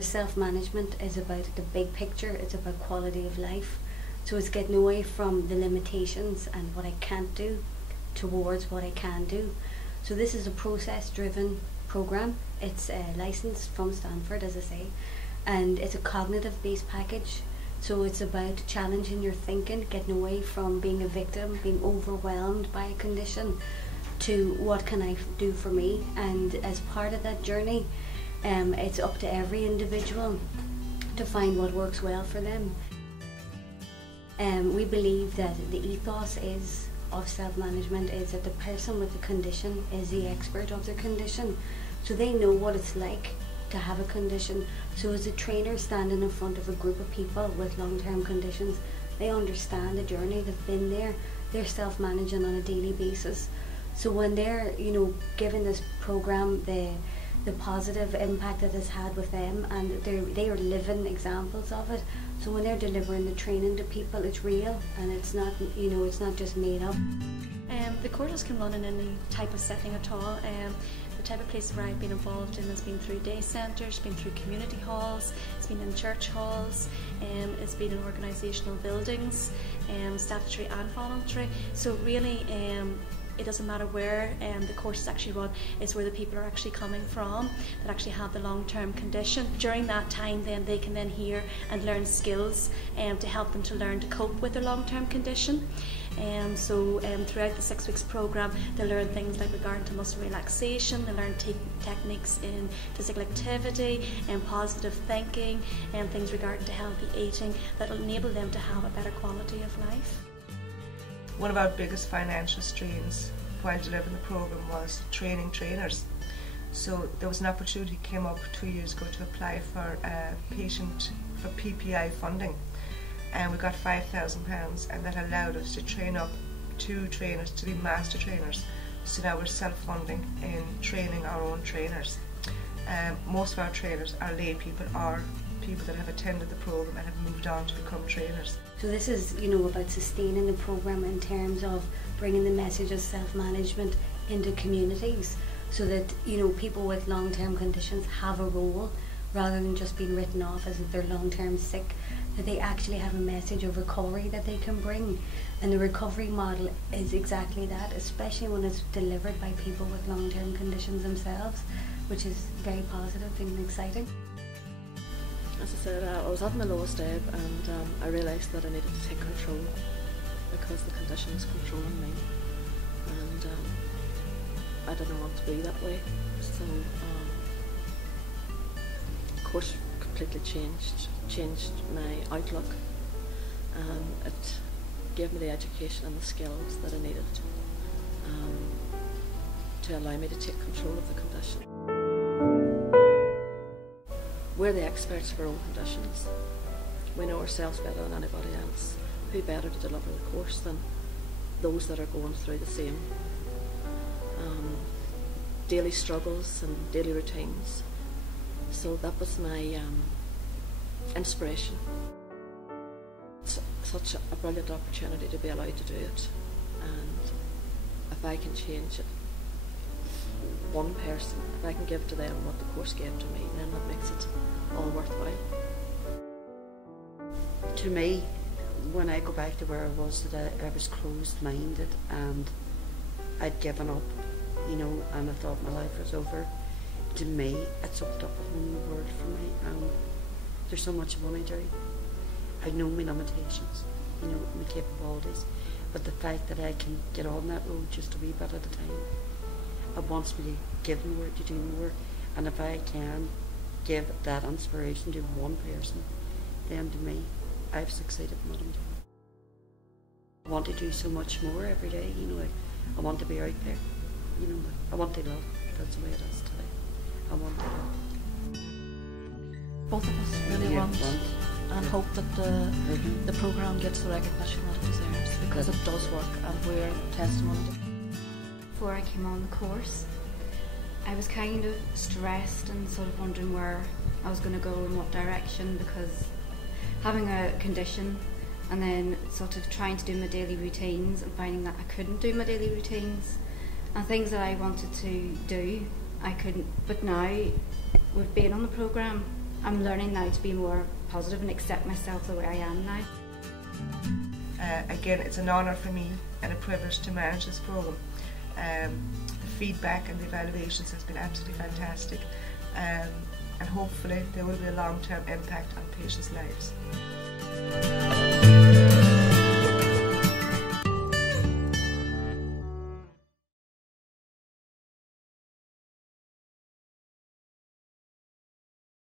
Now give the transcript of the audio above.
Self-management is about the big picture, it's about quality of life. So it's getting away from the limitations and what I can't do towards what I can do. So this is a process-driven program. It's licensed from Stanford, as I say, and it's a cognitive-based package. So it's about challenging your thinking, getting away from being a victim, being overwhelmed by a condition, to what can I do for me. And as part of that journey, it's up to every individual to find what works well for them. We believe that the ethos of self-management is that the person with the condition is the expert of their condition. So they know what it's like to have a condition. So as a trainer standing in front of a group of people with long-term conditions, they understand the journey, they've been there, they're self-managing on a daily basis. So when they're, given this program, the positive impact that it's had with them, and they are living examples of it. So when they're delivering the training to people, it's real and it's not, it's not just made up. The courses can run in any type of setting at all. The type of places where I've been involved in has been through day centres, been through community halls, it's been in church halls, it's been in organisational buildings, statutory and voluntary. So really, it doesn't matter where the course is actually run, it's where the people are actually coming from that actually have the long-term condition. During that time then they can then hear and learn skills to help them to learn to cope with their long-term condition. So throughout the 6 weeks programme they learn things like regarding to muscle relaxation, they learn techniques in physical activity and positive thinking and things regarding to healthy eating that will enable them to have a better quality of life. One of our biggest financial streams while delivering the programme was training trainers. So there was an opportunity came up 2 years ago to apply for PPI funding, and we got £5,000, and that allowed us to train up 2 trainers to be master trainers. So now we're self-funding in training our own trainers. Most of our trainers are lay people or people that have attended the programme and have moved on to become trainers. So this is, about sustaining the programme in terms of bringing the message of self-management into communities so that, people with long-term conditions have a role rather than just being written off as if they're long-term sick, that they actually have a message of recovery that they can bring. And the recovery model is exactly that, especially when it's delivered by people with long-term conditions themselves, which is very positive and exciting. As I said, I was at my lowest ebb, and I realised that I needed to take control because the condition was controlling me, and I didn't want to be that way. So the course completely changed my outlook. It gave me the education and the skills that I needed to allow me to take control of the condition. We're the experts of our own conditions. We know ourselves better than anybody else. Who better to deliver the course than those that are going through the same daily struggles and daily routines. So that was my inspiration. It's such a brilliant opportunity to be allowed to do it, and if I can change it, one person, if I can give to them what the course gave to me, then that makes it all worthwhile. To me, when I go back to where I was, that I was closed-minded and I'd given up, and I thought my life was over. To me, it's opened up a whole new world for me. There's so much I want to do. I know my limitations, my capabilities, but the fact that I can get on that road just a wee bit at a time, it wants me to give more, to do more, and if I can give that inspiration to one person, then to me, I've succeeded in what I'm doing. I want to do so much more every day, I want to be out there, I want to love, that's the way it is today. I want to love. Both of us really want and hope that the programme gets the recognition that it deserves, because it does work and we're testimony. Before I came on the course, I was kind of stressed and sort of wondering where I was going to go in what direction, because having a condition and then sort of trying to do my daily routines and finding that I couldn't do my daily routines and things that I wanted to do, I couldn't. But now, with being on the programme, I'm learning now to be more positive and accept myself the way I am now. Again, it's an honour for me and a privilege to manage this programme. The feedback and the evaluations has been absolutely fantastic, and hopefully there will be a long-term impact on patients' lives.